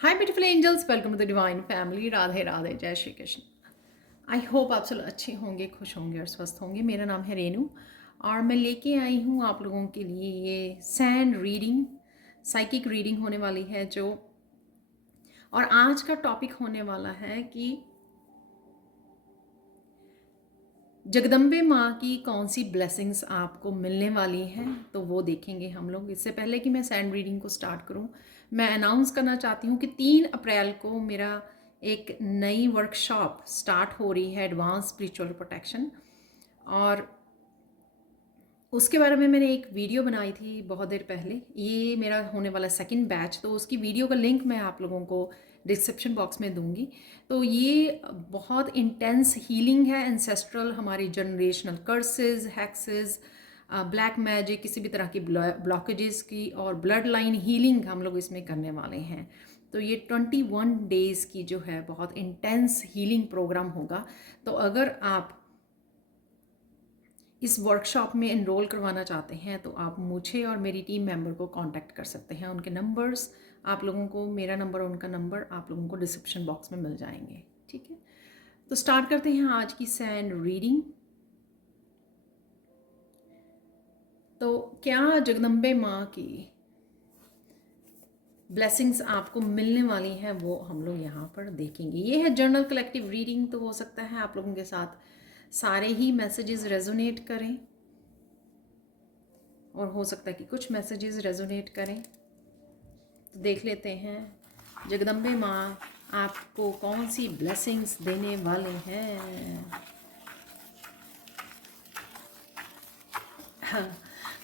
Hi beautiful angels, welcome to the divine family. Radhe Radhe, जय Shri Krishna. I hope आप सब अच्छे होंगे, खुश होंगे और स्वस्थ होंगे। मेरा नाम है रेनू और मैं लेके आई हूँ आप लोगों के लिए ये सैंड रीडिंग, साइकिक रीडिंग होने वाली है जो। और आज का टॉपिक होने वाला है कि जगदम्बे माँ की कौन सी ब्लेसिंग्स आपको मिलने वाली हैं, तो वो देखेंगे हम लोग। इससे पहले कि मैं सैंड रीडिंग को स्टार्ट करूं, मैं अनाउंस करना चाहती हूं कि 3 अप्रैल को मेरा एक नई वर्कशॉप स्टार्ट हो रही है, एडवांस स्पिरिचुअल प्रोटेक्शन। और उसके बारे में मैंने एक वीडियो बनाई थी बहुत देर पहले। ये मेरा होने वाला सेकंड बैच, तो उसकी वीडियो का लिंक मैं आप लोगों को डिस्क्रिप्शन बॉक्स में दूंगी। तो ये बहुत इंटेंस हीलिंग है, एंसेस्ट्रल, हमारी जनरेशनल कर्सेस, हैक्सेस, ब्लैक मैजिक, किसी भी तरह की ब्लॉकेजेस की और ब्लड लाइन हीलिंग हम लोग इसमें करने वाले हैं। तो ये 21 डेज़ की जो है बहुत इंटेंस हीलिंग प्रोग्राम होगा। तो अगर आप इस वर्कशॉप में इनरोल करवाना चाहते हैं तो आप मुझे और मेरी टीम मेंबर को कांटेक्ट कर सकते हैं। उनके नंबर्स आप लोगों को, मेरा नंबर और उनका नंबर आप लोगों को डिस्क्रिप्शन बॉक्स में मिल जाएंगे। ठीक है, तो स्टार्ट करते हैं आज की सैंड रीडिंग। तो क्या जगदम्बे माँ की ब्लेसिंग्स आपको मिलने वाली हैं वो हम लोग यहाँ पर देखेंगे। ये है जर्नल कलेक्टिव रीडिंग, तो हो सकता है आप लोगों के साथ सारे ही मैसेजेस रेजोनेट करें और हो सकता है कि कुछ मैसेजेस रेजोनेट करें। तो देख लेते हैं जगदम्बे माँ आपको कौन सी ब्लेसिंग्स देने वाले हैं। हाँ,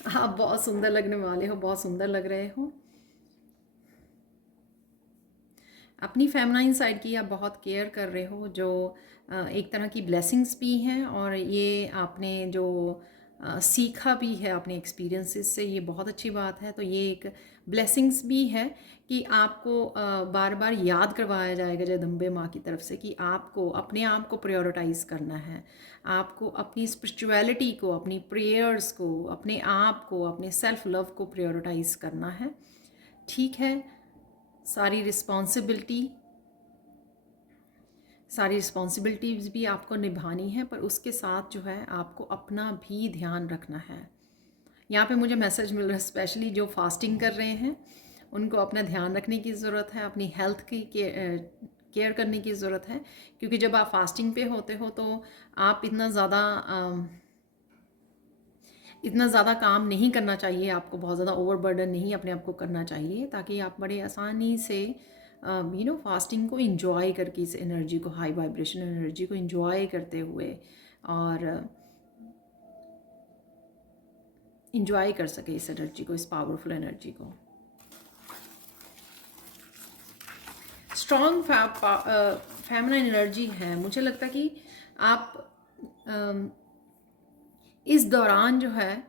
आप बहुत सुंदर लगने वाले हो, बहुत सुंदर लग रहे हो। अपनी फेमिनाइन साइड की आप बहुत केयर कर रहे हो, जो एक तरह की ब्लेसिंग्स भी हैं। और ये आपने जो सीखा भी है अपने एक्सपीरियंसेस से, ये बहुत अच्छी बात है। तो ये एक ब्लेसिंग्स भी है कि आपको बार बार याद करवाया जाएगा जगदम्बे माँ की तरफ से कि आपको अपने आप को प्रायोरिटाइज करना है। आपको अपनी स्पिरिचुअलिटी को, अपनी प्रेयर्स को, अपने आप को, अपने सेल्फ लव को प्रायोरिटाइज करना है। ठीक है, सारी रिस्पॉन्सिबिलिटीज़ भी आपको निभानी है, पर उसके साथ जो है आपको अपना भी ध्यान रखना है। यहाँ पे मुझे मैसेज मिल रहा है, स्पेशली जो फास्टिंग कर रहे हैं उनको अपना ध्यान रखने की ज़रूरत है, अपनी हेल्थ की केयर करने की ज़रूरत है। क्योंकि जब आप फास्टिंग पे होते हो तो आप इतना ज़्यादा काम नहीं करना चाहिए, आपको बहुत ज़्यादा ओवरबर्डन नहीं अपने आप को करना चाहिए, ताकि आप बड़े आसानी से फास्टिंग को इंजॉय करके, इस एनर्जी को, हाई वाइब्रेशन एनर्जी को इंजॉय करते हुए और इंजॉय कर सके इस एनर्जी को, इस पावरफुल एनर्जी को। स्ट्रॉन्ग फेमिनाइन एनर्जी है। मुझे लगता है कि आप इस दौरान जो है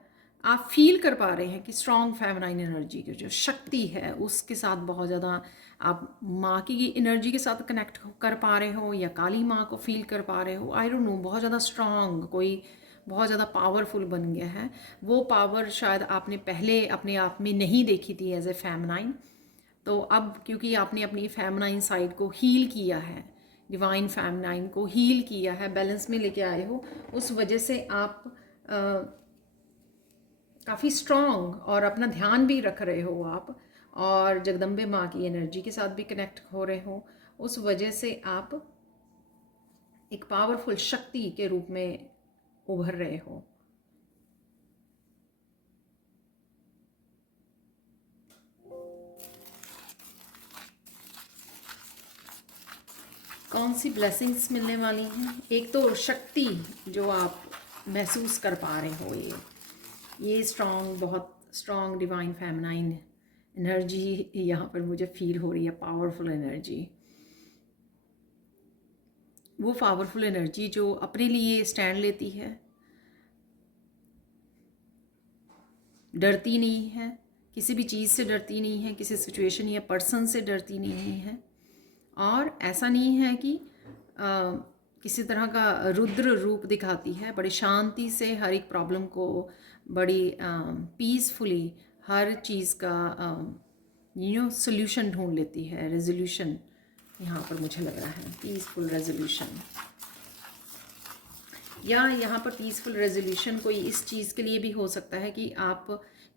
आप फील कर पा रहे हैं कि स्ट्रॉन्ग फेमिनाइन एनर्जी की जो शक्ति है उसके साथ बहुत ज़्यादा आप माँ की एनर्जी के साथ कनेक्ट कर पा रहे हो, या काली माँ को फील कर पा रहे हो। आई डोंट नो, बहुत ज़्यादा स्ट्रॉन्ग, कोई बहुत ज़्यादा पावरफुल बन गया है। वो पावर शायद आपने पहले अपने आप में नहीं देखी थी एज ए फेमिनाइन। तो अब क्योंकि आपने अपनी फेमिनाइन साइड को हील किया है, डिवाइन फेमिनाइन को हील किया है, बैलेंस में लेके आए हो, उस वजह से आप काफ़ी स्ट्रॉन्ग और अपना ध्यान भी रख रहे हो आप, और जगदम्बे माँ की एनर्जी के साथ भी कनेक्ट हो रहे हो। उस वजह से आप एक पावरफुल शक्ति के रूप में उभर रहे हो। कौन सी ब्लेसिंग्स मिलने वाली हैं? एक तो शक्ति जो आप महसूस कर पा रहे हो, ये स्ट्रॉन्ग, बहुत स्ट्रॉन्ग डिवाइन फेमिनाइन एनर्जी यहाँ पर मुझे फील हो रही है, पावरफुल एनर्जी। वो पावरफुल एनर्जी जो अपने लिए स्टैंड लेती है, डरती नहीं है, किसी भी चीज़ से डरती नहीं है, किसी सिचुएशन या पर्सन से डरती नहीं है। और ऐसा नहीं है कि किसी तरह का रुद्र रूप दिखाती है। बड़ी शांति से हर एक प्रॉब्लम को, बड़ी पीसफुली हर चीज़ का सोल्यूशन ढूंढ लेती है, रेजोल्यूशन यहाँ पर मुझे लग रहा है, पीसफुल रेजोल्यूशन। या यहाँ पर पीसफुल रेजोल्यूशन कोई इस चीज़ के लिए भी हो सकता है कि आप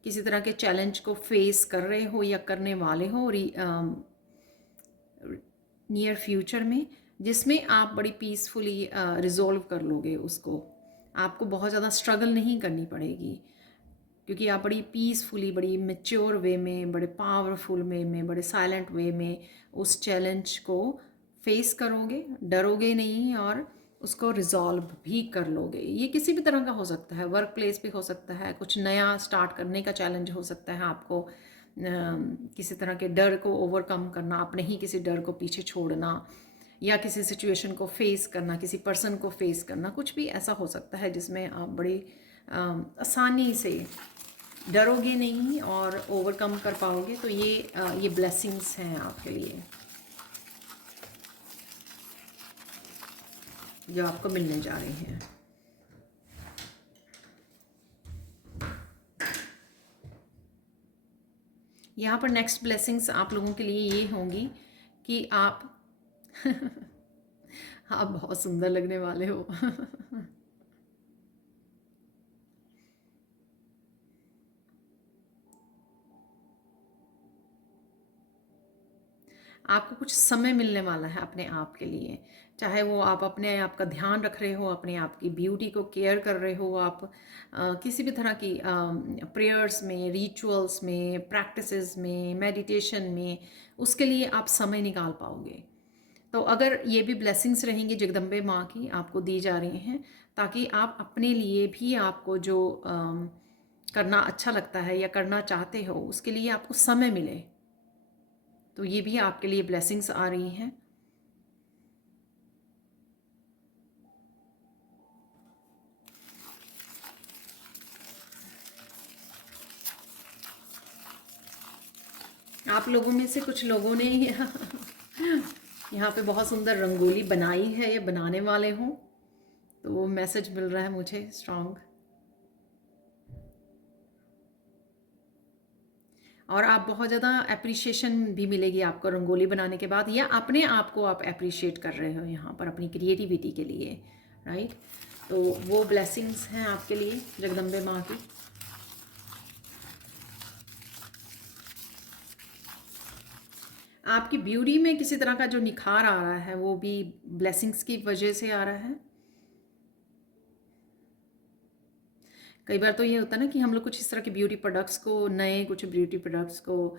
किसी तरह के चैलेंज को फेस कर रहे हो या करने वाले हो नियर फ्यूचर में, जिसमें आप बड़ी पीसफुली रिजॉल्व कर लोगे उसको। आपको बहुत ज़्यादा स्ट्रगल नहीं करनी पड़ेगी, क्योंकि आप बड़ी पीसफुली, बड़ी मेच्योर वे में, बड़े पावरफुल वे में, बड़े साइलेंट वे में उस चैलेंज को फेस करोगे, डरोगे नहीं और उसको रिजॉल्व भी कर लोगे। ये किसी भी तरह का हो सकता है, वर्क प्लेस पे हो सकता है, कुछ नया स्टार्ट करने का चैलेंज हो सकता है आपको, किसी तरह के डर को ओवरकम करना, अपने ही किसी डर को पीछे छोड़ना, या किसी सिचुएशन को फेस करना, किसी पर्सन को फेस करना, कुछ भी ऐसा हो सकता है जिसमें आप बड़ी आसानी से डरोगे नहीं और ओवरकम कर पाओगे। तो ये ब्लेसिंग्स हैं आपके लिए जो आपको मिलने जा रही हैं। यहाँ पर नेक्स्ट ब्लेसिंग्स आप लोगों के लिए ये होंगी कि आप आप बहुत सुंदर लगने वाले हो। आपको कुछ समय मिलने वाला है अपने आप के लिए, चाहे वो आप अपने आप का ध्यान रख रहे हो, अपने आप की ब्यूटी को केयर कर रहे हो, आप किसी भी तरह की प्रेयर्स में, रिचुअल्स में, प्रैक्टिसेस में, मेडिटेशन में, उसके लिए आप समय निकाल पाओगे। तो अगर ये भी ब्लेसिंग्स रहेंगी जगदम्बे माँ की आपको दी जा रही हैं, ताकि आप अपने लिए भी, आपको जो करना अच्छा लगता है या करना चाहते हो, उसके लिए आपको समय मिले। तो ये भी आपके लिए ब्लेसिंग्स आ रही हैं। आप लोगों में से कुछ लोगों ने यहाँ पे बहुत सुंदर रंगोली बनाई है या बनाने वाले हों, तो वो मैसेज मिल रहा है मुझे स्ट्रॉन्ग। और आप बहुत ज़्यादा अप्रिशिएशन भी मिलेगी आपको रंगोली बनाने के बाद, या अपने आप को आप अप्रिशिएट कर रहे हो यहाँ पर अपनी क्रिएटिविटी के लिए, राइट। तो वो ब्लेसिंग्स हैं आपके लिए जगदम्बे माँ की। आपकी ब्यूटी में किसी तरह का जो निखार आ रहा है वो भी ब्लेसिंग्स की वजह से आ रहा है। कई बार तो ये होता है ना कि हम लोग कुछ इस तरह के ब्यूटी प्रोडक्ट्स को, नए कुछ ब्यूटी प्रोडक्ट्स को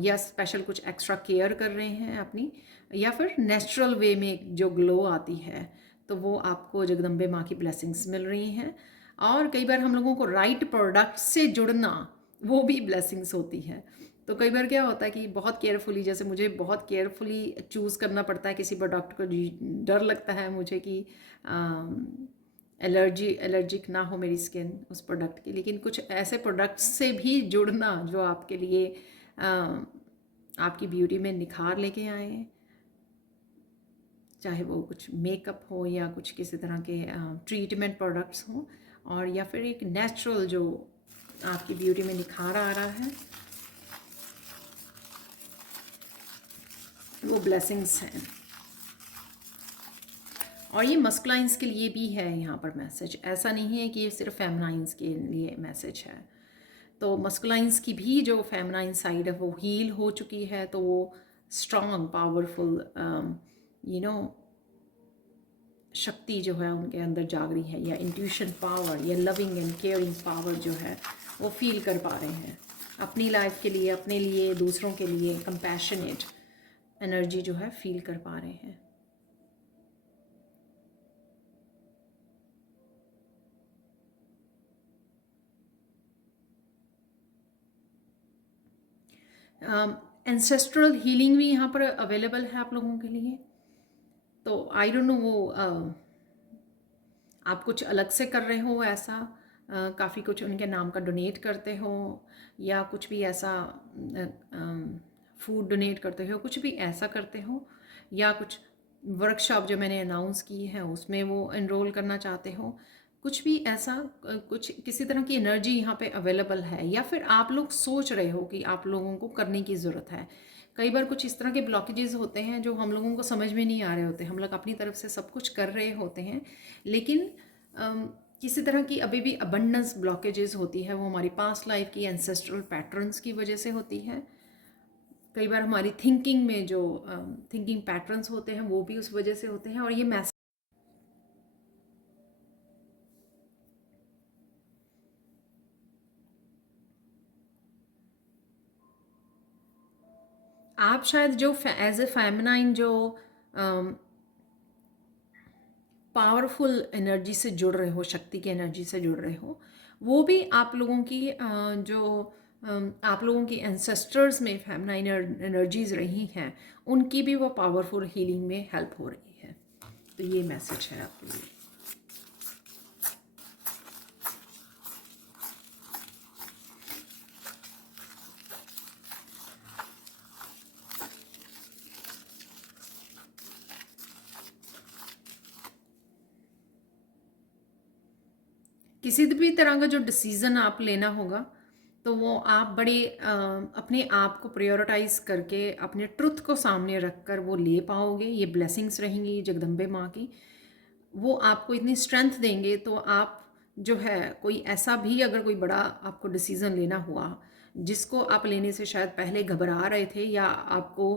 या स्पेशल कुछ एक्स्ट्रा केयर कर रहे हैं अपनी, या फिर नेचुरल वे में जो ग्लो आती है, तो वो आपको जगदम्बे माँ की ब्लेसिंग्स मिल रही हैं। और कई बार हम लोगों को राइट प्रोडक्ट से जुड़ना, वो भी ब्लेसिंग्स होती है। तो कई बार क्या होता है कि बहुत केयरफुली, जैसे मुझे बहुत केयरफुली चूज़ करना पड़ता है किसी प्रोडक्ट को, डर लगता है मुझे कि एलर्जिक ना हो मेरी स्किन उस प्रोडक्ट की। लेकिन कुछ ऐसे प्रोडक्ट्स से भी जुड़ना जो आपके लिए आपकी ब्यूटी में निखार लेके आए, चाहे वो कुछ मेकअप हो या कुछ किसी तरह के ट्रीटमेंट प्रोडक्ट्स हों, और या फिर एक नेचुरल जो आपकी ब्यूटी में निखार आ रहा है, वो ब्लेसिंग्स हैं। और ये मस्कुलाइंस के लिए भी है यहाँ पर मैसेज, ऐसा नहीं है कि ये सिर्फ फेमनाइंस के लिए मैसेज है। तो मस्कुलाइंस की भी जो फेमनाइन साइड है वो हील हो चुकी है, तो वो स्ट्रॉन्ग पावरफुल शक्ति जो है उनके अंदर जाग रही है, या इंट्यूशन पावर या लविंग एंड केयरिंग पावर जो है वो फील कर पा रहे हैं अपनी लाइफ के लिए, अपने लिए, दूसरों के लिए। कंपैशनेट एनर्जी जो है फील कर पा रहे हैं। एंसेस्ट्रल हीलिंग भी यहाँ पर अवेलेबल है आप लोगों के लिए। तो आई डोंट नो वो आप कुछ अलग से कर रहे हो ऐसा, काफ़ी कुछ उनके नाम का डोनेट करते हो, या कुछ भी ऐसा फूड डोनेट करते हो, कुछ भी ऐसा करते हो, या कुछ वर्कशॉप जो मैंने अनाउंस की है उसमें वो एनरोल करना चाहते हो, कुछ भी ऐसा कुछ किसी तरह की एनर्जी यहाँ पे अवेलेबल है, या फिर आप लोग सोच रहे हो कि आप लोगों को करने की ज़रूरत है। कई बार कुछ इस तरह के ब्लॉकेजेस होते हैं जो हम लोगों को समझ में नहीं आ रहे होते, हम लोग अपनी तरफ से सब कुछ कर रहे होते हैं, लेकिन किसी तरह की अभी भी अबंडेंस ब्लॉकेजेस होती है, वो हमारी पास्ट लाइफ की एंसेस्ट्रल पैटर्न्स की वजह से होती है। कई बार हमारी थिंकिंग में जो थिंकिंग पैटर्न्स होते हैं वो भी उस वजह से होते हैं। और ये मैसेज आप शायद जो एज ए फेमिनाइन जो पावरफुल एनर्जी से जुड़ रहे हो, शक्ति की एनर्जी से जुड़ रहे हो, वो भी आप लोगों की आप लोगों की एंसेस्टर्स में फेमिनाइन एनर्जीज रही हैं, उनकी भी वो पावरफुल हीलिंग में हेल्प हो रही है। तो ये मैसेज है आपके लिए। किसी भी तरह का जो डिसीज़न आप लेना होगा, तो वो आप बड़े अपने आप को प्रायोरिटाइज करके अपने ट्रुथ को सामने रख कर वो ले पाओगे। ये ब्लेसिंग्स रहेंगी जगदम्बे माँ की, वो आपको इतनी स्ट्रेंथ देंगे। तो आप जो है, कोई ऐसा भी अगर कोई बड़ा आपको डिसीज़न लेना हुआ जिसको आप लेने से शायद पहले घबरा रहे थे, या आपको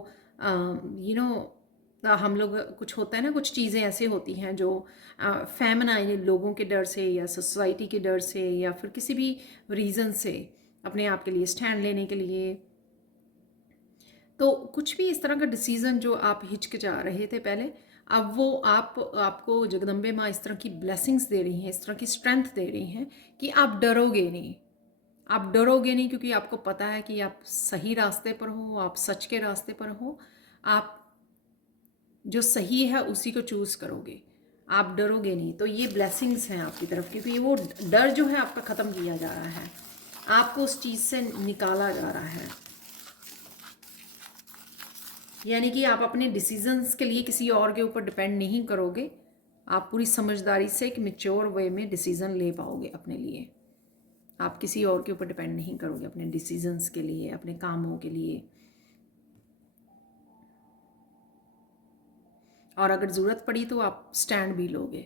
हम लोग कुछ होता है ना, कुछ चीज़ें ऐसे होती हैं जो फेमिनाइन लोगों के डर से या सोसाइटी के डर से या फिर किसी भी रीज़न से अपने आप के लिए स्टैंड लेने के लिए, तो कुछ भी इस तरह का डिसीज़न जो आप हिचकिचा रहे थे पहले, अब वो आपको जगदम्बे माँ इस तरह की ब्लेसिंग्स दे रही हैं, इस तरह की स्ट्रेंथ दे रही हैं कि आप डरोगे नहीं। आप डरोगे नहीं, क्योंकि आपको पता है कि आप सही रास्ते पर हो, आप सच के रास्ते पर हो, आप जो सही है उसी को चूज़ करोगे, आप डरोगे नहीं। तो ये ब्लेसिंग्स हैं आपकी तरफ, क्योंकि वो डर जो है आपका ख़त्म किया जा रहा है, आपको उस चीज़ से निकाला जा रहा है। यानी कि आप अपने डिसीजंस के लिए किसी और के ऊपर डिपेंड नहीं करोगे, आप पूरी समझदारी से एक मेच्योर वे में डिसीज़न ले पाओगे अपने लिए। आप किसी और के ऊपर डिपेंड नहीं करोगे अपने डिसीजंस के लिए, अपने कामों के लिए। और अगर ज़रूरत पड़ी तो आप स्टैंड भी लोगे।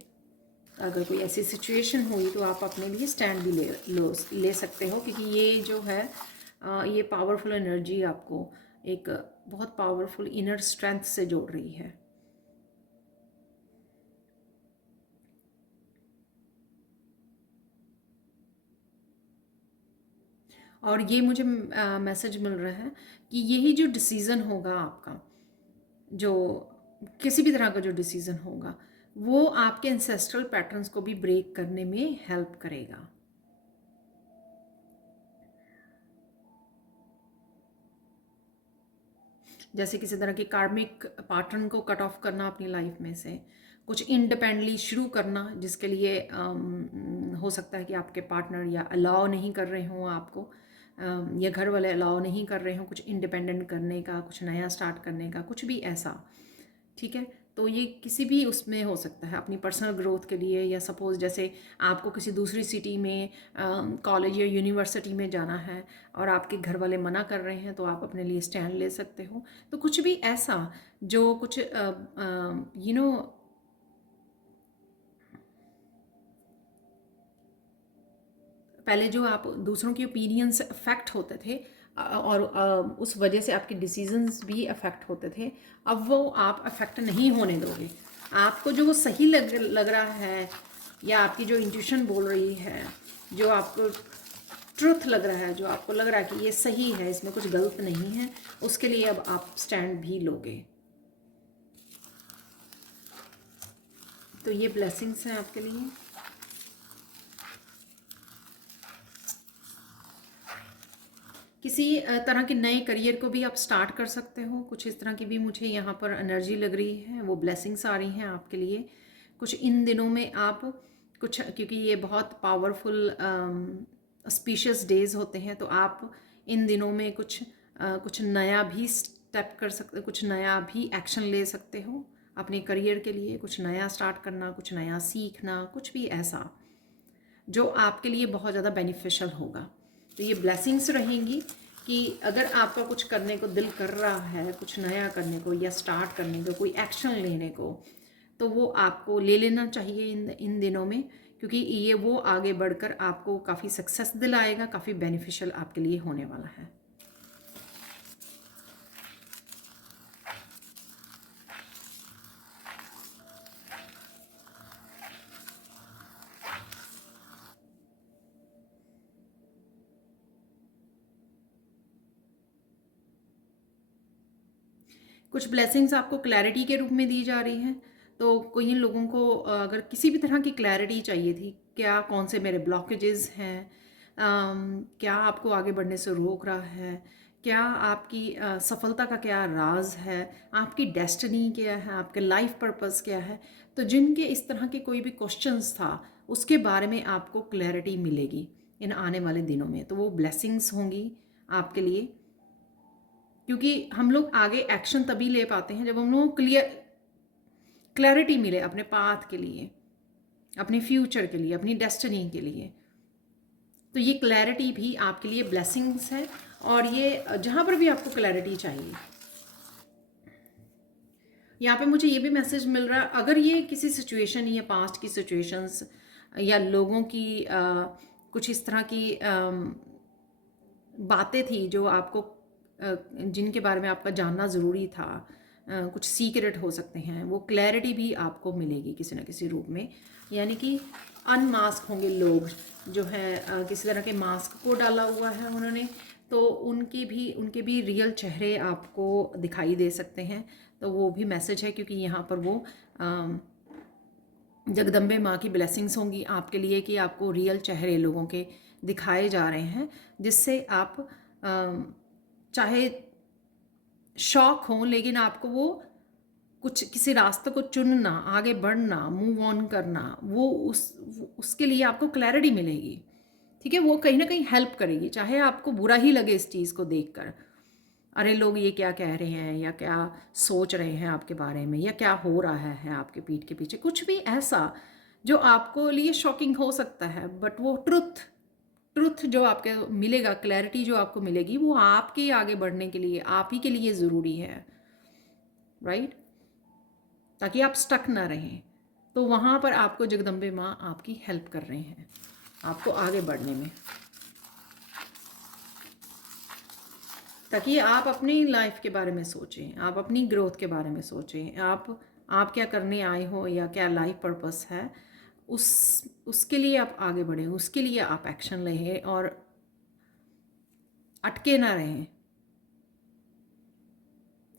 अगर कोई ऐसी सिचुएशन हुई तो आप अपने लिए स्टैंड भी ले सकते हो, क्योंकि ये जो है ये पावरफुल एनर्जी आपको एक बहुत पावरफुल इनर स्ट्रेंथ से जोड़ रही है। और ये मुझे मैसेज मिल रहा है कि यही जो डिसीज़न होगा आपका, जो किसी भी तरह का जो डिसीज़न होगा, वो आपके एंसेस्ट्रल पैटर्न्स को भी ब्रेक करने में हेल्प करेगा। जैसे किसी तरह के कार्मिक पैटर्न को कट ऑफ करना अपनी लाइफ में से, कुछ इंडिपेंडेंटली शुरू करना, जिसके लिए हो सकता है कि आपके पार्टनर या अलाउ नहीं कर रहे हों आपको, या घर वाले अलाउ नहीं कर रहे हों कुछ इंडिपेंडेंट करने का, कुछ नया स्टार्ट करने का, कुछ भी ऐसा। ठीक है, तो ये किसी भी उसमें हो सकता है, अपनी पर्सनल ग्रोथ के लिए, या सपोज़ जैसे आपको किसी दूसरी सिटी में कॉलेज या यूनिवर्सिटी में जाना है और आपके घर वाले मना कर रहे हैं, तो आप अपने लिए स्टैंड ले सकते हो। तो कुछ भी ऐसा जो कुछ पहले जो आप दूसरों के ओपिनियन से अफेक्ट होते थे, और उस वजह से आपके डिसीजंस भी अफेक्ट होते थे, अब वो आप अफेक्ट नहीं होने दोगे। आपको जो वो सही लग रहा है, या आपकी जो इंट्यूशन बोल रही है, जो आपको ट्रुथ लग रहा है, जो आपको लग रहा है कि ये सही है, इसमें कुछ गलत नहीं है, उसके लिए अब आप स्टैंड भी लोगे। तो ये ब्लेसिंग्स हैं आपके लिए। किसी तरह के नए करियर को भी आप स्टार्ट कर सकते हो, कुछ इस तरह की भी मुझे यहाँ पर एनर्जी लग रही है, वो ब्लेसिंग्स आ रही हैं आपके लिए। कुछ इन दिनों में आप कुछ, क्योंकि ये बहुत पावरफुल स्पीशियस डेज होते हैं, तो आप इन दिनों में कुछ नया भी स्टेप कर सकते, कुछ नया भी एक्शन ले सकते हो अपने करियर के लिए, कुछ नया स्टार्ट करना, कुछ नया सीखना, कुछ भी ऐसा। जो आपके लिए बहुत ज़्यादा बेनिफिशियल होगा। तो ये ब्लेसिंग्स रहेंगी कि अगर आपका कुछ करने को दिल कर रहा है, कुछ नया करने को या स्टार्ट करने को, कोई एक्शन लेने को, तो वो आपको ले लेना चाहिए इन दिनों में, क्योंकि ये वो आगे बढ़कर आपको काफ़ी सक्सेस दिलाएगा, काफ़ी बेनिफिशियल आपके लिए होने वाला है। कुछ ब्लेसिंग्स आपको क्लैरिटी के रूप में दी जा रही हैं। तो कई लोगों को अगर किसी भी तरह की क्लैरिटी चाहिए थी, क्या कौन से मेरे ब्लॉकेजेस हैं, क्या आपको आगे बढ़ने से रोक रहा है, क्या आपकी सफलता का क्या राज है, आपकी डेस्टिनी क्या है, आपके लाइफ पर्पस क्या है, तो जिनके इस तरह के कोई भी क्वेश्चंस था उसके बारे में आपको क्लैरिटी मिलेगी इन आने वाले दिनों में। तो वो ब्लेसिंग्स होंगी आपके लिए, क्योंकि हम लोग आगे एक्शन तभी ले पाते हैं जब हम लोग क्लैरिटी मिले अपने पाथ के लिए, अपने फ्यूचर के लिए, अपनी डेस्टिनी के लिए। तो ये क्लैरिटी भी आपके लिए ब्लेसिंग्स है। और ये जहाँ पर भी आपको क्लैरिटी चाहिए, यहाँ पे मुझे ये भी मैसेज मिल रहा है, अगर ये किसी सिचुएशन या पास्ट की सिचुएशंस या लोगों की कुछ इस तरह की बातें थी जो आपको जिनके बारे में आपका जानना ज़रूरी था, कुछ सीक्रेट हो सकते हैं, वो क्लैरिटी भी आपको मिलेगी किसी न किसी रूप में। यानी कि अनमास्क होंगे लोग जो हैं, किसी तरह के मास्क को डाला हुआ है उन्होंने, तो उनके भी रियल चेहरे आपको दिखाई दे सकते हैं। तो वो भी मैसेज है, क्योंकि यहाँ पर वो जगदम्बे माँ की ब्लेसिंग्स होंगी आपके लिए कि आपको रियल चेहरे लोगों के दिखाए जा रहे हैं, जिससे आप चाहे शौक हो, लेकिन आपको वो कुछ किसी रास्ते को चुनना, आगे बढ़ना, मूव ऑन करना, वो उसके लिए आपको क्लैरिटी मिलेगी। ठीक है, वो कहीं ना कहीं हेल्प करेगी, चाहे आपको बुरा ही लगे इस चीज़ को देखकर, अरे लोग ये क्या कह रहे हैं या क्या सोच रहे हैं आपके बारे में, या क्या हो रहा है आपके पीठ के पीछे, कुछ भी ऐसा जो आपको लिए शॉकिंग हो सकता है, बट वो ट्रुथ जो आपके मिलेगा, क्लैरिटी जो आपको मिलेगी, वो आपके आगे बढ़ने के लिए, आप ही के लिए ज़रूरी है, राइट? ताकि आप स्टक ना रहें। तो वहाँ पर आपको जगदम्बे माँ आपकी हेल्प कर रहे हैं आपको आगे बढ़ने में, ताकि आप अपनी लाइफ के बारे में सोचें, आप अपनी ग्रोथ के बारे में सोचें, आप क्या करने आए हो या क्या लाइफ पर्पस है, उसके लिए आप आगे बढ़ें, उसके लिए आप एक्शन लें और अटके ना रहें,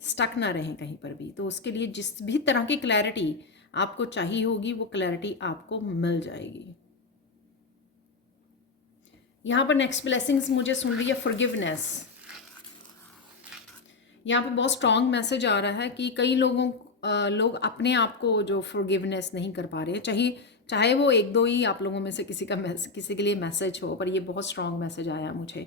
स्टक ना रहें कहीं पर भी। तो उसके लिए जिस भी तरह की क्लैरिटी आपको चाहिए होगी, वो क्लैरिटी आपको मिल जाएगी। यहाँ पर नेक्स्ट ब्लेसिंग्स मुझे सुन रही है फॉरगिवनेस। यहाँ पे बहुत स्ट्रॉन्ग मैसेज आ रहा है कि कई लोग अपने आप को जो फॉरगिवनेस नहीं कर पा रहे हैं, चाहे वो एक दो ही आप लोगों में से किसी के लिए मैसेज हो, पर ये बहुत स्ट्रॉन्ग मैसेज आया मुझे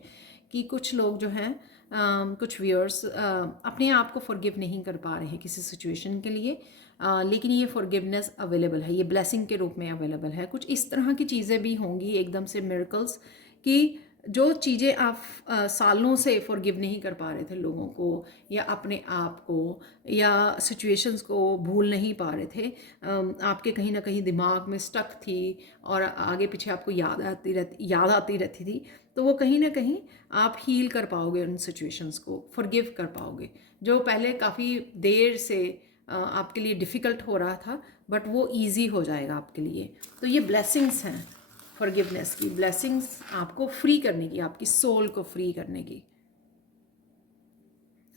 कि कुछ लोग जो हैं, कुछ व्यूअर्स अपने आप को फॉरगिव नहीं कर पा रहे हैं किसी सिचुएशन के लिए, लेकिन ये फॉरगिवनेस अवेलेबल है, ये ब्लेसिंग के रूप में अवेलेबल है। कुछ इस तरह की चीज़ें भी होंगी एकदम से मिरेकल्स, कि जो चीज़ें आप सालों से फॉरगिव नहीं कर पा रहे थे लोगों को या अपने आप को या सिचुएशंस को भूल नहीं पा रहे थे, आपके कहीं ना कहीं दिमाग में स्टक थी और आगे पीछे आपको याद आती रहती थी, तो वो कहीं ना कहीं आप हील कर पाओगे, उन सिचुएशंस को फॉरगिव कर पाओगे जो पहले काफ़ी देर से आपके लिए डिफ़िकल्ट हो रहा था, बट वो ईजी हो जाएगा आपके लिए। तो ये ब्लेसिंग्स हैं, फॉरगिवनेस की ब्लेसिंग्स आपको फ्री करने की, आपकी सोल को फ्री करने की,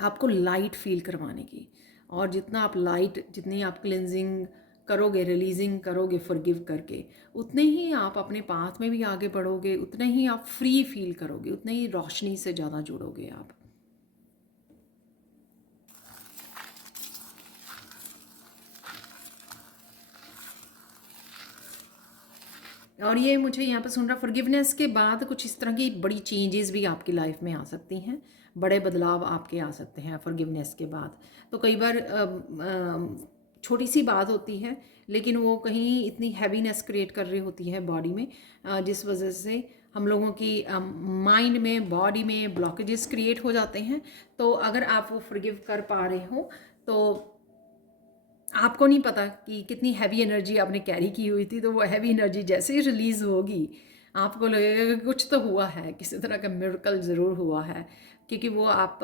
आपको लाइट फील करवाने की। और जितनी आप क्लिनजिंग करोगे, रिलीजिंग करोगे फॉरगिव करके, उतने ही आप अपने पाथ में भी आगे बढ़ोगे, उतने ही आप फ्री फील करोगे, उतने ही रोशनी से ज़्यादा जुड़ोगे आप। और ये मुझे यहाँ पे सुन रहा, फॉरगिवनेस के बाद कुछ इस तरह की बड़ी चेंजेस भी आपकी लाइफ में आ सकती हैं, बड़े बदलाव आपके आ सकते हैं फॉरगिवनेस के बाद। तो कई बार छोटी सी बात होती है, लेकिन वो कहीं इतनी हैवीनेस क्रिएट कर रही होती है बॉडी में, जिस वजह से हम लोगों की माइंड में, बॉडी में ब्लॉकेजेस क्रिएट हो जाते हैं। तो अगर आप वो फॉरगिव कर पा रहे हो तो आपको नहीं पता कि कितनी हैवी एनर्जी आपने कैरी की हुई थी, तो वो हैवी एनर्जी जैसे ही रिलीज़ होगी आपको लगेगा कि कुछ तो हुआ है, किसी तरह का मिरेकल ज़रूर हुआ है, क्योंकि वो आप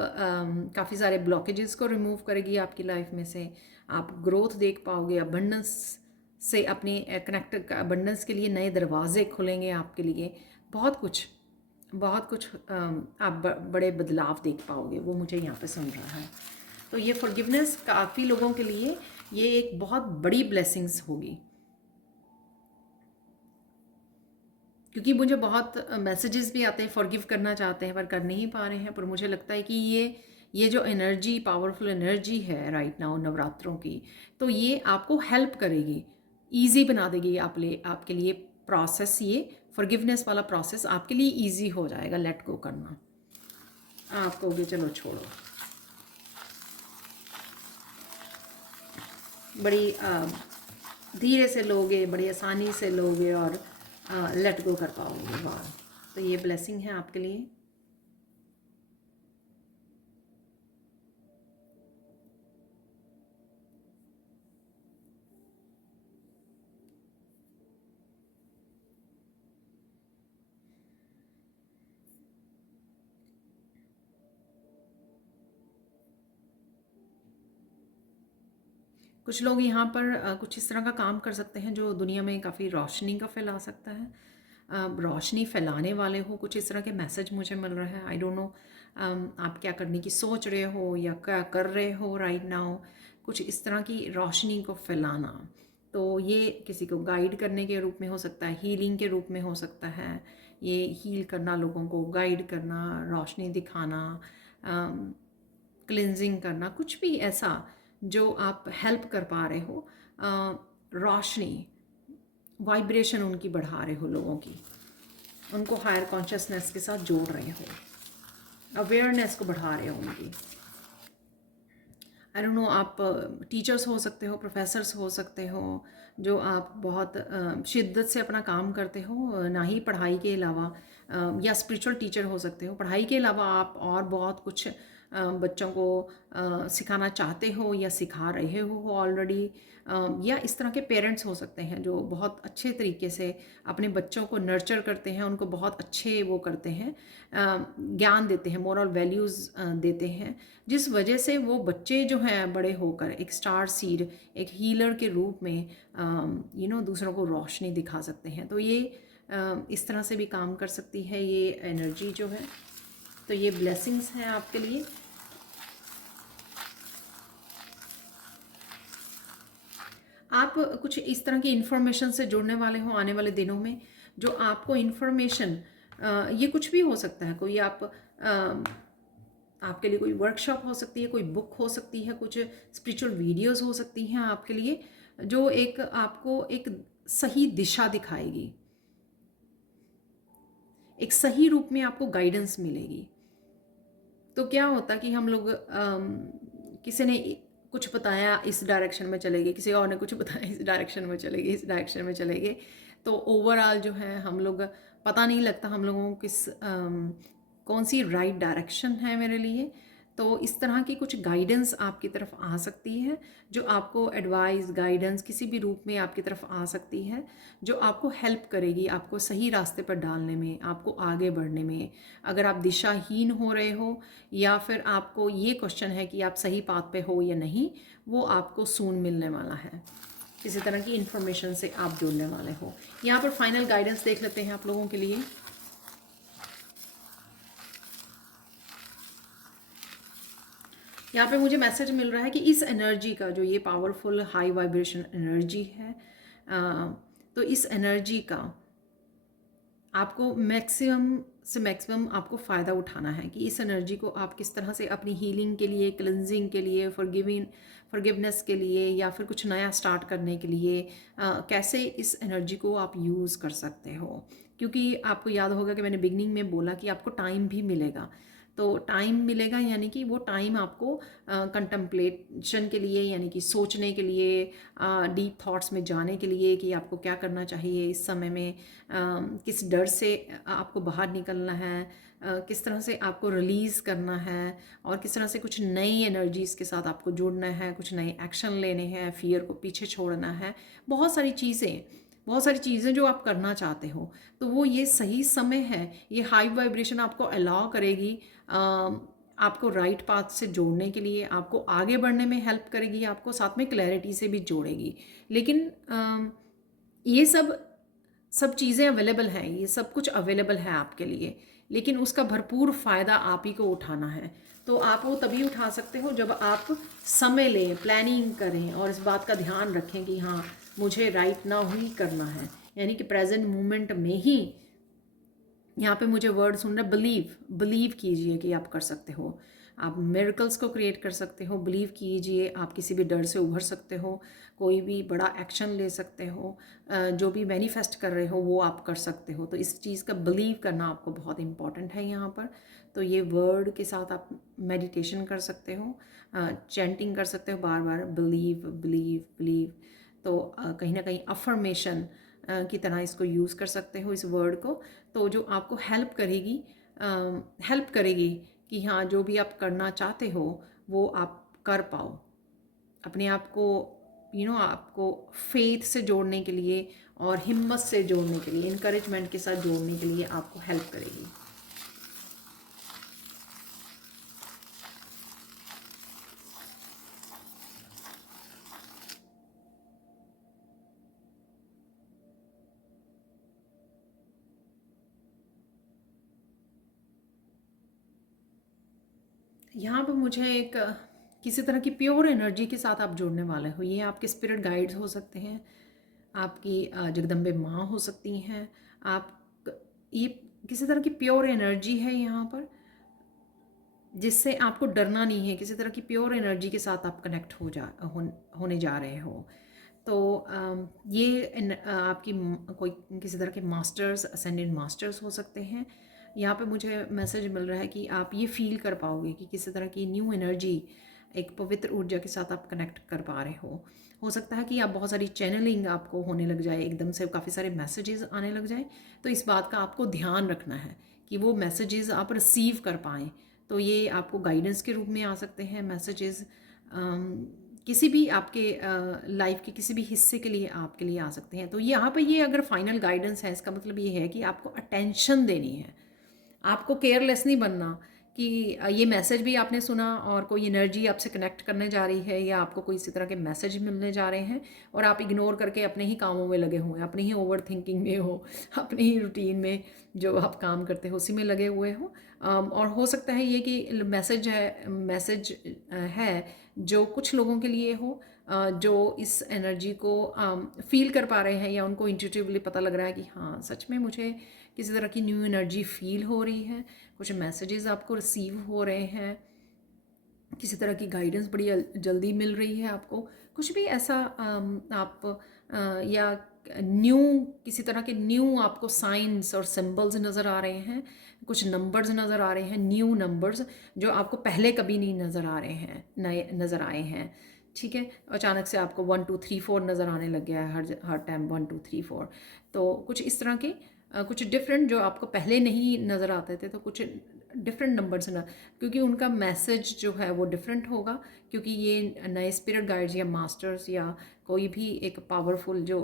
काफ़ी सारे ब्लॉकेजेस को रिमूव करेगी आपकी लाइफ में से। आप ग्रोथ देख पाओगे, अबंडेंस से अपनी कनेक्ट, अबंडेंस के लिए नए दरवाजे खुलेंगे आपके लिए। बहुत कुछ, बहुत कुछ आप बड़े बदलाव देख पाओगे, वो मुझे यहाँ पे सुन रहा है। तो ये फॉरगिवनेस काफ़ी लोगों के लिए ये एक बहुत बड़ी ब्लेसिंग्स होगी, क्योंकि मुझे बहुत मैसेजेस भी आते हैं, फॉरगिव करना चाहते हैं पर कर नहीं पा रहे हैं। पर मुझे लगता है कि ये जो एनर्जी, पावरफुल एनर्जी है राइट नाउ नवरात्रों की, तो ये आपको हेल्प करेगी, ईजी बना देगी आपके लिए प्रोसेस। ये फॉरगिवनेस वाला प्रोसेस आपके लिए ईजी हो जाएगा, लेट गो करना। आप कहोगे चलो छोड़ो, बड़ी धीरे से लोगे, बड़ी आसानी से लोगे और लेट गो कर पाओगे। वाह, तो ये ब्लेसिंग है आपके लिए। कुछ लोग यहाँ पर कुछ इस तरह का काम कर सकते हैं जो दुनिया में काफ़ी रोशनी का फैला सकता है। रोशनी फैलाने वाले हो, कुछ इस तरह के मैसेज मुझे मिल रहे हैं। आई डोंट नो आप क्या करने की सोच रहे हो या क्या कर रहे हो राइट नाउ। कुछ इस तरह की रोशनी को फैलाना, तो ये किसी को गाइड करने के रूप में हो सकता है, हीलिंग के रूप में हो सकता है। ये हील करना, लोगों को गाइड करना, रोशनी दिखाना, क्लिनजिंग करना, कुछ भी ऐसा जो आप हेल्प कर पा रहे हो। रोशनी, वाइब्रेशन उनकी बढ़ा रहे हो, लोगों की, उनको हायर कॉन्शियसनेस के साथ जोड़ रहे हो, अवेयरनेस को बढ़ा रहे हो उनकी। आई डोंट नो, आप टीचर्स हो सकते हो, प्रोफेसर्स हो सकते हो, जो आप बहुत शिद्दत से अपना काम करते हो, ना ही पढ़ाई के अलावा, या स्पिरिचुअल टीचर हो सकते हो। पढ़ाई के अलावा आप और बहुत कुछ बच्चों को सिखाना चाहते हो या सिखा रहे हो ऑलरेडी। या इस तरह के पेरेंट्स हो सकते हैं जो बहुत अच्छे तरीके से अपने बच्चों को नर्चर करते हैं, उनको बहुत अच्छे वो करते हैं, ज्ञान देते हैं, मोरल वैल्यूज़ देते हैं, जिस वजह से वो बच्चे जो हैं बड़े होकर एक स्टार सीड, एक हीलर के रूप में दूसरों को रोशनी दिखा सकते हैं। तो ये इस तरह से भी काम कर सकती है ये एनर्जी जो है। तो ये ब्लेसिंग्स हैं आपके लिए। आप कुछ इस तरह की इन्फॉर्मेशन से जुड़ने वाले हो आने वाले दिनों में, जो आपको इन्फॉर्मेशन, ये कुछ भी हो सकता है, कोई आपके लिए कोई वर्कशॉप हो सकती है, कोई बुक हो सकती है, कुछ स्पिरिचुअल वीडियोस हो सकती हैं आपके लिए, जो एक आपको एक सही दिशा दिखाएगी, एक सही रूप में आपको गाइडेंस मिलेगी। तो क्या होता कि हम लोग किसी ने कुछ बताया इस डायरेक्शन में चलेंगे, किसी और ने कुछ बताया इस डायरेक्शन में चलेंगे, इस डायरेक्शन में चलेंगे, तो ओवरऑल जो है हम लोग, पता नहीं लगता हम लोगों को कौन सी राइट डायरेक्शन है मेरे लिए। तो इस तरह की कुछ गाइडेंस आपकी तरफ आ सकती है, जो आपको एडवाइस, गाइडेंस किसी भी रूप में आपकी तरफ आ सकती है, जो आपको हेल्प करेगी, आपको सही रास्ते पर डालने में, आपको आगे बढ़ने में। अगर आप दिशाहीन हो रहे हो या फिर आपको ये क्वेश्चन है कि आप सही पाथ पे हो या नहीं, वो आपको सून मिलने वाला है। किसी तरह की इन्फॉर्मेशन से आप जुड़ने वाले हो। यहाँ पर फाइनल गाइडेंस देख लेते हैं आप लोगों के लिए। यहाँ पे मुझे मैसेज मिल रहा है कि इस एनर्जी का, जो ये पावरफुल हाई वाइब्रेशन एनर्जी है, तो इस एनर्जी का आपको मैक्सिमम से मैक्सिमम आपको फ़ायदा उठाना है, कि इस एनर्जी को आप किस तरह से अपनी हीलिंग के लिए, क्लिनजिंग के लिए, फॉरगिवनेस के लिए, या फिर कुछ नया स्टार्ट करने के लिए कैसे इस एनर्जी को आप यूज़ कर सकते हो। क्योंकि आपको याद होगा कि मैंने बिगनिंग में बोला कि आपको टाइम भी मिलेगा, तो टाइम मिलेगा, यानी कि वो टाइम आपको कंटम्पलेशन के लिए, यानी कि सोचने के लिए, डीप थॉट्स में जाने के लिए कि आपको क्या करना चाहिए इस समय में, किस डर से आपको बाहर निकलना है, किस तरह से आपको रिलीज़ करना है, और किस तरह से कुछ नई एनर्जीज़ के साथ आपको जुड़ना है, कुछ नए एक्शन लेने हैं, फियर को पीछे छोड़ना है, बहुत सारी चीज़ें जो आप करना चाहते हो। तो वो ये सही समय है, ये हाई वाइब्रेशन आपको अलाउ करेगी, आपको राइट पाथ से जोड़ने के लिए, आपको आगे बढ़ने में हेल्प करेगी, आपको साथ में क्लैरिटी से भी जोड़ेगी। लेकिन ये सब सब चीज़ें अवेलेबल हैं, ये सब कुछ अवेलेबल है आपके लिए, लेकिन उसका भरपूर फ़ायदा आप ही को उठाना है। तो आप वो तभी उठा सकते हो जब आप समय लें, प्लानिंग करें और इस बात का ध्यान रखें कि हाँ, मुझे राइट नाउ ही करना है, यानी कि प्रेजेंट मोमेंट में ही। यहाँ पे मुझे वर्ड सुन रहा है, बिलीव कीजिए कि आप कर सकते हो, आप मिरेकल्स को क्रिएट कर सकते हो। बिलीव कीजिए, आप किसी भी डर से उभर सकते हो, कोई भी बड़ा एक्शन ले सकते हो, जो भी मैनिफेस्ट कर रहे हो वो आप कर सकते हो। तो इस चीज़ का बिलीव करना आपको बहुत इंपॉर्टेंट है यहाँ पर। तो ये वर्ड के साथ आप मेडिटेशन कर सकते हो, चैंटिंग कर सकते हो बार बार, बिलीव बिलीव बिलीव। तो कहीं ना कहीं अफर्मेशन की तरह इसको यूज़ कर सकते हो इस वर्ड को, तो जो आपको हेल्प करेगी कि हाँ, जो भी आप करना चाहते हो वो आप कर पाओ। अपने आप को आपको फेथ से जोड़ने के लिए और हिम्मत से जोड़ने के लिए, इनकरेजमेंट के साथ जोड़ने के लिए आपको हेल्प करेगी। यहाँ पे मुझे एक किसी तरह की प्योर एनर्जी के साथ आप जुड़ने वाले हो। ये आपके स्पिरिट गाइड्स हो सकते हैं, आपकी जगदम्बे माँ हो सकती हैं, आप ये किसी तरह की प्योर एनर्जी है यहाँ पर, जिससे आपको डरना नहीं है। किसी तरह की प्योर एनर्जी के साथ आप कनेक्ट होने जा रहे हो। तो आपकी कोई किसी तरह के मास्टर्स, असेंडेंट मास्टर्स हो सकते हैं। यहाँ पे मुझे मैसेज मिल रहा है कि आप ये फील कर पाओगे कि किसी तरह की न्यू एनर्जी, एक पवित्र ऊर्जा के साथ आप कनेक्ट कर पा रहे हो सकता है कि आप बहुत सारी चैनलिंग आपको होने लग जाए, एकदम से काफ़ी सारे मैसेजेस आने लग जाए। तो इस बात का आपको ध्यान रखना है कि वो मैसेजेस आप रिसीव कर पाएँ। तो ये आपको गाइडेंस के रूप में आ सकते हैं मैसेजेस, किसी भी आपके लाइफ के किसी भी हिस्से के लिए आपके लिए आ सकते हैं। तो यहाँ पे ये अगर फाइनल गाइडेंस है, इसका मतलब ये है कि आपको अटेंशन देनी है, आपको केयरलेस नहीं बनना कि ये मैसेज भी आपने सुना और कोई एनर्जी आपसे कनेक्ट करने जा रही है, या आपको कोई इसी तरह के मैसेज मिलने जा रहे हैं और आप इग्नोर करके अपने ही कामों में लगे हुए हैं, अपनी ही ओवर थिंकिंग में हो, अपनी ही रूटीन में जो आप काम करते हो उसी में लगे हुए हो। और हो सकता है ये कि मैसेज है जो कुछ लोगों के लिए हो, जो इस एनर्जी को फील कर पा रहे हैं, या उनको इंट्यूटिवली पता लग रहा है कि हाँ, सच में मुझे किसी तरह की न्यू एनर्जी फील हो रही है, कुछ मैसेजेस आपको रिसीव हो रहे हैं, किसी तरह की गाइडेंस बड़ी जल्दी मिल रही है आपको, कुछ भी ऐसा आप या न्यू किसी तरह के न्यू आपको साइंस और सिंबल्स नज़र आ रहे हैं, कुछ नंबर्स नज़र आ रहे हैं, न्यू नंबर्स जो आपको पहले कभी नहीं नज़र आ रहे हैं, नए नज़र आए हैं। ठीक है, अचानक से आपको 1 2 3 4 नज़र आने लग गया है हर टाइम 1 2 3 4। तो कुछ इस तरह के कुछ डिफरेंट जो आपको पहले नहीं नज़र आते थे, तो कुछ डिफरेंट नंबर्स ना, क्योंकि उनका मैसेज जो है वो डिफरेंट होगा, क्योंकि ये नए स्पिरिट गाइड्स या मास्टर्स या कोई भी एक पावरफुल जो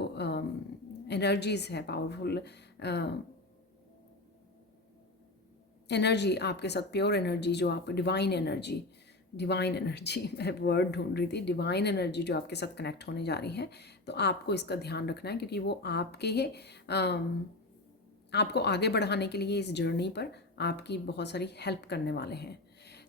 एनर्जीज़ है, पावरफुल एनर्जी आपके साथ, प्योर एनर्जी जो आप डिवाइन एनर्जी मैं वर्ड ढूंढ रही थी, डिवाइन एनर्जी जो आपके साथ कनेक्ट होने जा रही है। तो आपको इसका ध्यान रखना है, क्योंकि वो आपको आगे बढ़ाने के लिए इस जर्नी पर आपकी बहुत सारी हेल्प करने वाले हैं।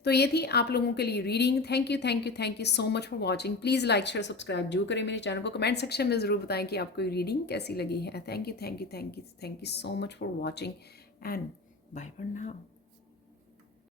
तो ये थी आप लोगों के लिए reading. Thank you so much for watching. Please like share subscribe जरूर करें मेरे चैनल को, कमेंट सेक्शन में ज़रूर बताएं कि आपको ये रीडिंग कैसी लगी है। Thank you so much for watching and bye for now.